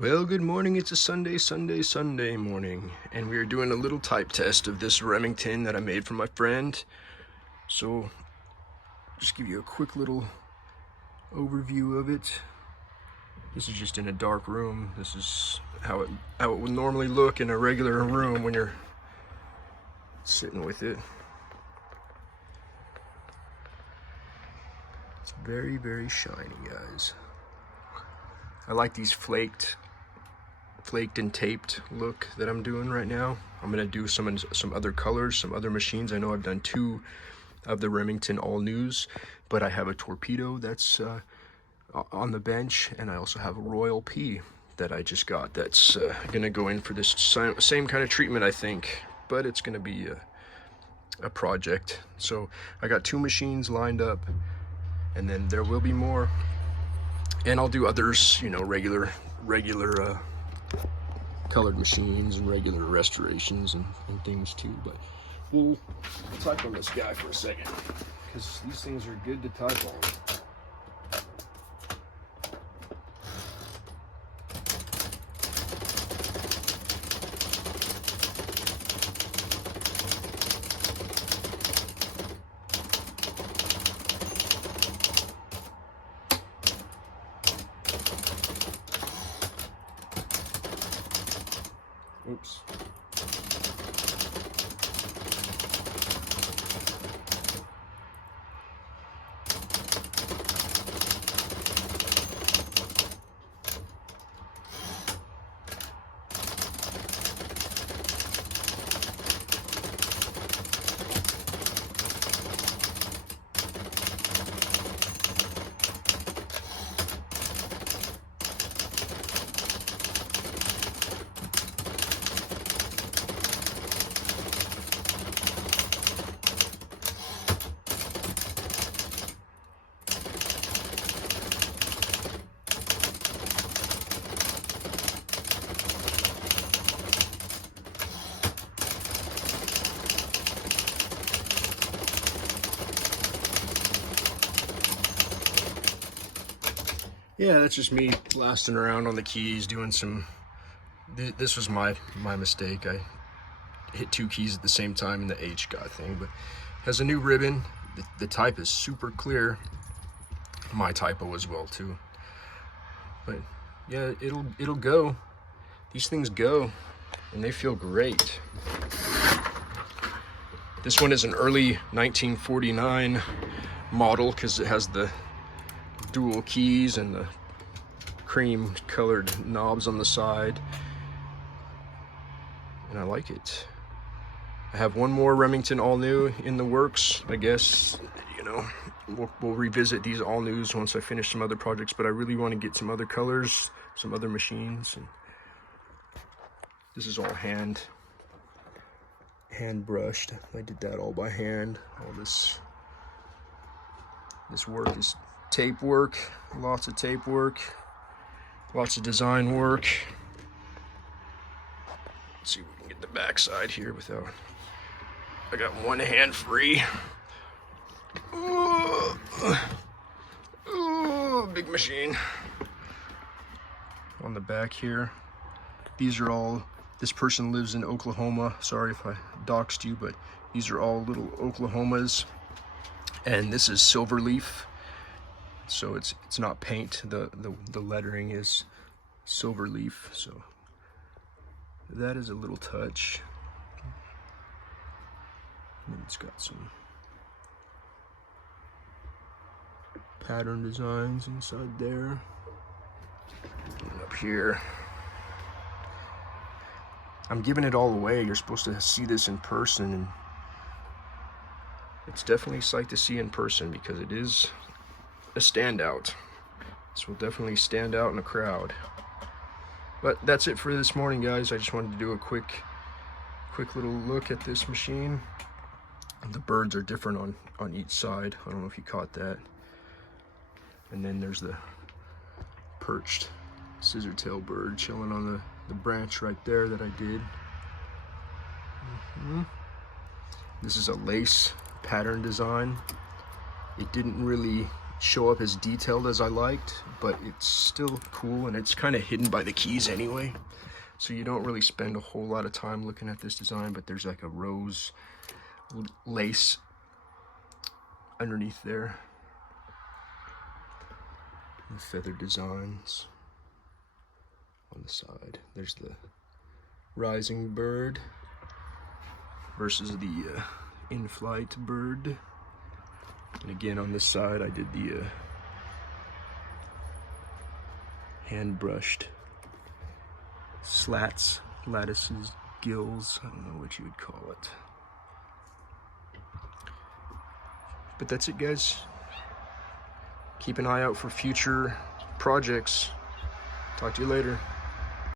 Well, good morning. It's a Sunday morning, and we are doing a little type test of this Remington that I made for my friend. So, just give you a quick little overview of it. This is just in a dark room. This is how it would normally look in a regular room when you're sitting with it. It's very, very shiny, guys. I like these flaked and taped look that I'm doing right now. I'm gonna do some other colors, some other machines. I know I've done 2 of the Remington all news, but I have a torpedo that's on the bench, and I also have a Royal P that I just got that's gonna go in for this same kind of treatment, I think, but it's gonna be a project. So I got 2 machines lined up, and then there will be more, and I'll do others, you know, regular colored machines and regular restorations and things too. But we'll type on this guy for a second, because these things are good to type on. Oops. Yeah, that's just me blasting around on the keys, doing some. This was my mistake. I hit 2 keys at the same time and the H got thing, but has a new ribbon. The type is super clear. My typo as well too. But yeah, it'll go. These things go, and they feel great. This one is an early 1949 model because it has the dual keys and the cream colored knobs on the side, and I like it. I have one more Remington all new in the works. I guess, you know, we'll revisit these all news once I finish some other projects, but I really want to get some other colors, some other machines. And this is all hand brushed. I did that all by hand. All this work is tape work, lots of tape work, lots of design work. Let's see if we can get the back side here without. I got one hand free. Ooh, big machine. On the back here, these are all. This person lives in Oklahoma. Sorry if I doxed you, but these are all little Oklahomas, and this is silver leaf. So it's not paint. The lettering is silver leaf. So that is a little touch. And then it's got some pattern designs inside there. And up here, I'm giving it all away. You're supposed to see this in person, and it's definitely a sight to see in person because it is a standout. This will definitely stand out in a crowd. But that's it for this morning, guys. I just wanted to do a quick little look at this machine. The birds are different on each side. I don't know if you caught that. And then there's the perched scissortail bird chilling on the branch right there that I did. This is a lace pattern design. It didn't really show up as detailed as I liked, but it's still cool, and it's kind of hidden by the keys anyway. So you don't really spend a whole lot of time looking at this design, but there's like a rose lace underneath there. The feather designs on the side. There's the rising bird versus the in-flight bird. And again, on this side, I did the hand-brushed slats, lattices, gills, I don't know what you would call it. But that's it, guys. Keep an eye out for future projects. Talk to you later.